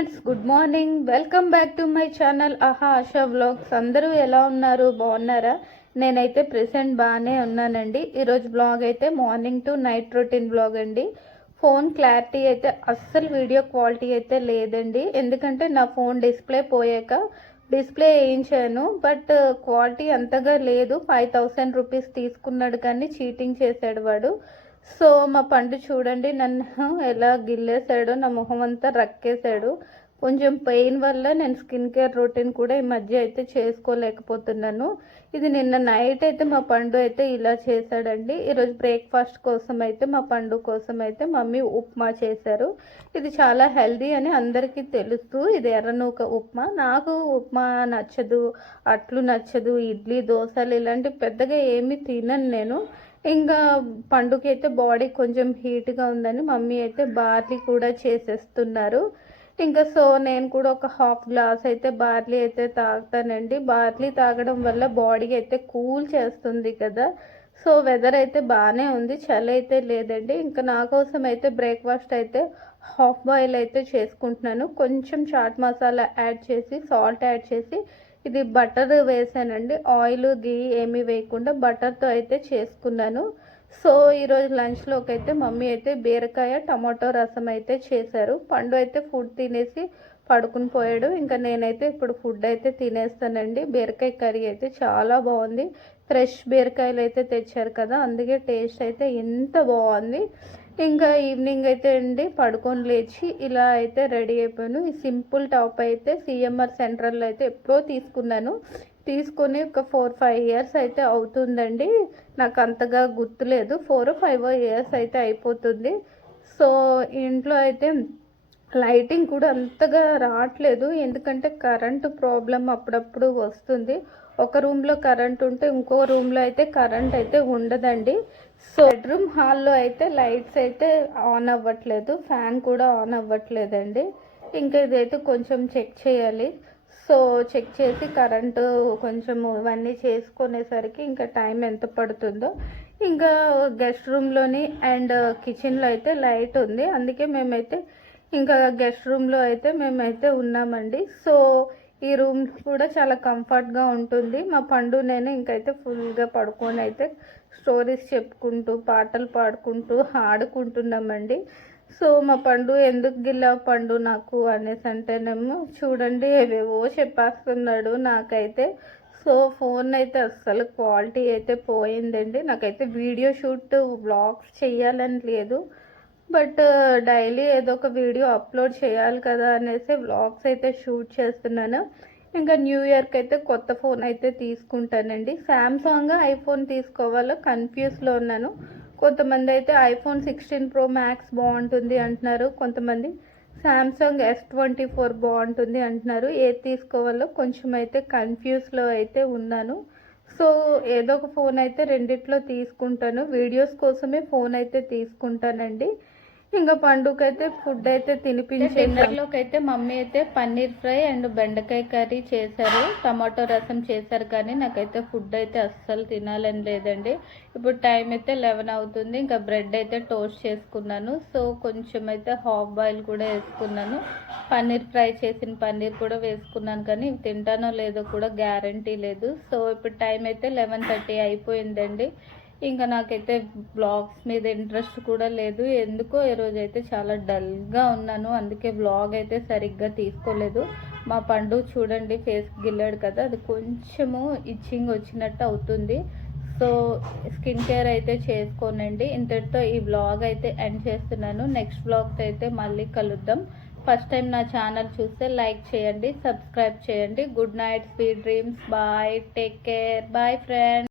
Friends, good morning. Welcome back to my channel ASHA vlogs. అందరూ ఎలా ఉన్నారు? బాగున్నారా? నేనైతే ప్రెసెంట్ బాగానే ఉన్నానండి. ఈరోజు బ్లాగ్ అయితే morning to night routine blog అండి. ఫోన్ క్లారిటీ అయితే అస్సలు వీడియో క్వాలిటీ అయితే లేదండి, ఎందుకంటే నా ఫోన్ డిస్ప్లే పోయాక డిస్ప్లే వేయించాను. బట్ క్వాలిటీ అంతగా లేదు. 5000 రూపీస్ తీసుకున్నాడు కానీ చీటింగ్ చేశాడు వాడు. సో మా పండు చూడండి నన్ను ఎలా గిల్లేశాడో, నా మొహం అంతా రక్కేశాడు. కొంచెం పెయిన్ వల్ల నేను స్కిన్ కేర్ రొటీన్ కూడా ఈ మధ్య అయితే చేసుకోలేకపోతున్నాను. ఇది నిన్న నైట్ అయితే మా పండు అయితే ఇలా చేశాడండి. ఈరోజు బ్రేక్ఫాస్ట్ కోసం అయితే మా పండు కోసం అయితే మమ్మీ ఉప్మా చేశారు. ఇది చాలా హెల్దీ అని అందరికీ తెలుసు. ఇది ఎర్రనూక ఉప్మా. నాకు ఉప్మా నచ్చదు, అట్లు నచ్చదు, ఇడ్లీ దోశలు ఇలాంటి పెద్దగా ఏమీ తినను నేను. ఇంకా పండుగ అయితే బాడీ కొంచెం హీట్గా ఉందని మమ్మీ అయితే బార్లీ కూడా చేసేస్తున్నారు. ఇంకా సో నేను కూడా ఒక హాఫ్ గ్లాస్ అయితే బార్లీ అయితే తాగుతానండి. బార్లీ తాగడం వల్ల బాడీ అయితే కూల్ చేస్తుంది కదా. సో వెదర్ అయితే బాగానే ఉంది, చలి అయితే లేదండి. ఇంకా నా కోసం అయితే బ్రేక్ఫాస్ట్ అయితే హాఫ్ బాయిల్ అయితే చేసుకుంటున్నాను. కొంచెం చాట్ మసాలా యాడ్ చేసి, సాల్ట్ యాడ్ చేసి, ఇది బటర్ వేసానండి. ఆయిల్ గీ ఏమీ వేయకుండా బటర్తో అయితే చేసుకున్నాను. సో ఈరోజు లంచ్లోకి అయితే మమ్మీ అయితే బీరకాయ టమాటో రసం అయితే చేశారు. పండు అయితే ఫుడ్ తినేసి పడుకుని పోయాడు. ఇంకా నేనైతే ఇప్పుడు ఫుడ్ అయితే తినేస్తానండి. బీరకాయ కర్రీ అయితే చాలా బాగుంది. ఫ్రెష్ బీరకాయలు అయితే తెచ్చారు కదా, అందుకే టేస్ట్ అయితే ఎంత బాగుంది. ఇంకా ఈవినింగ్ అయితే అండి పడుకొని లేచి ఇలా అయితే రెడీ అయిపోయాను. ఈ సింపుల్ టాప్ అయితే సిఎంఆర్ సెంట్రల్లో అయితే ఎప్పుడో తీసుకున్నాను. తీసుకొని ఒక 4-5 ఇయర్స్ అయితే అవుతుందండి. నాకు అంతగా గుర్తులేదు, 4-5 ఇయర్స్ అయితే అయిపోతుంది. సో ఇంట్లో అయితే లైటింగ్ కూడా అంతగా రావట్లేదు, ఎందుకంటే కరెంటు ప్రాబ్లం అప్పుడప్పుడు వస్తుంది. ఒక రూమ్లో కరెంట్ ఉంటే ఇంకో రూమ్లో అయితే కరెంట్ అయితే ఉండదండి. సో బెడ్రూమ్ హాల్లో అయితే లైట్స్ అయితే ఆన్ అవ్వట్లేదు, ఫ్యాన్ కూడా ఆన్ అవ్వట్లేదండి. ఇంకా ఇదైతే కొంచెం చెక్ చేయాలి. సో చెక్ చేసి కరెంటు కొంచెం ఇవన్నీ చేసుకునేసరికి ఇంకా టైం ఎంత పడుతుందో. ఇంకా గెస్ట్ రూమ్లోని అండ్ కిచెన్లో అయితే లైట్ ఉంది, అందుకే మేమైతే ఇంకా గెస్ట్ రూమ్లో అయితే మేమైతే ఉన్నామండి. సో ఈ రూమ్ కూడా చాలా కంఫర్ట్గా ఉంటుంది. మా పండు నేను ఇంకైతే ఫుల్గా పడుకొని అయితే స్టోరీస్ చెప్పుకుంటూ పాటలు పాడుకుంటూ ఆడుకుంటున్నామండి. సో మా పండు ఎందుకు గిల్లా పండు నాకు అనేసి అంటేనేమో చూడండి ఏవేవో చెప్పేస్తున్నాడు నాకైతే. సో ఫోన్ అయితే అస్సలు క్వాలిటీ అయితే పోయిందండి. నాకైతే వీడియో షూట్ వ్లాగ్స్ చేయాలని లేదు, బట్ డైలీ ఏదో ఒక వీడియో అప్లోడ్ చేయాలి కదా అనేసి వ్లాగ్స్ అయితే షూట్ చేస్తున్నాను. ఇంకా న్యూ ఇయర్కి అయితే కొత్త ఫోన్ అయితే తీసుకుంటానండి. శాంసంగ్ ఐఫోన్ తీసుకోవాలో కన్ఫ్యూజ్లో ఉన్నాను. కొంతమంది అయితే ఐఫోన్ 16 Pro Max బాగుంటుంది అంటున్నారు, కొంతమంది శాంసంగ్ S24 బాగుంటుంది అంటున్నారు. ఏది తీసుకోవాలో కొంచెం అయితే కన్ఫ్యూజ్లో అయితే ఉన్నాను. సో ఏదో ఒక ఫోన్ అయితే రెండిట్లో తీసుకుంటాను. వీడియోస్ కోసమే ఫోన్ అయితే తీసుకుంటానండి. ఇంకా పండుగైతే ఫుడ్ అయితే తినిపించే. డిన్నర్లోకి అయితే మమ్మీ అయితే పన్నీర్ ఫ్రై అండ్ బెండకాయ కర్రీ చేశారు, టమాటో రసం చేశారు. కానీ నాకైతే ఫుడ్ అయితే అస్సలు తినాలని లేదండి. ఇప్పుడు టైం అయితే 11 అవుతుంది. ఇంకా బ్రెడ్ అయితే టోస్ట్ చేసుకున్నాను. సో కొంచెం అయితే హాఫ్ బాయిల్ కూడా వేసుకున్నాను. పన్నీర్ ఫ్రై చేసిన పన్నీర్ కూడా వేసుకున్నాను, కానీ ఇవి తింటానో లేదో కూడా గ్యారంటీ లేదు. సో ఇప్పుడు టైం అయితే 11:30 అయిపోయిందండి. ఇంకా నాకైతే బ్లాగ్స్ మీద ఇంట్రెస్ట్ కూడా లేదు, ఎందుకో ఈరోజు అయితే చాలా డల్గా ఉన్నాను. అందుకే బ్లాగ్ అయితే సరిగ్గా తీసుకోలేదు. మా పండు చూడండి ఫేస్ గిల్లాడు కదా, అది కొంచెము ఇచ్చింగ్ వచ్చినట్టు అవుతుంది. సో స్కిన్ కేర్ అయితే చేసుకోనండి. ఇంతటితో ఈ బ్లాగ్ అయితే ఎండ్ చేస్తున్నాను. నెక్స్ట్ బ్లాగ్తో అయితే మళ్ళీ కలుద్దాం. ఫస్ట్ టైం నా ఛానల్ చూస్తే లైక్ చేయండి, సబ్స్క్రైబ్ చేయండి. Good night, sweet dreams, bye, take care, bye friends.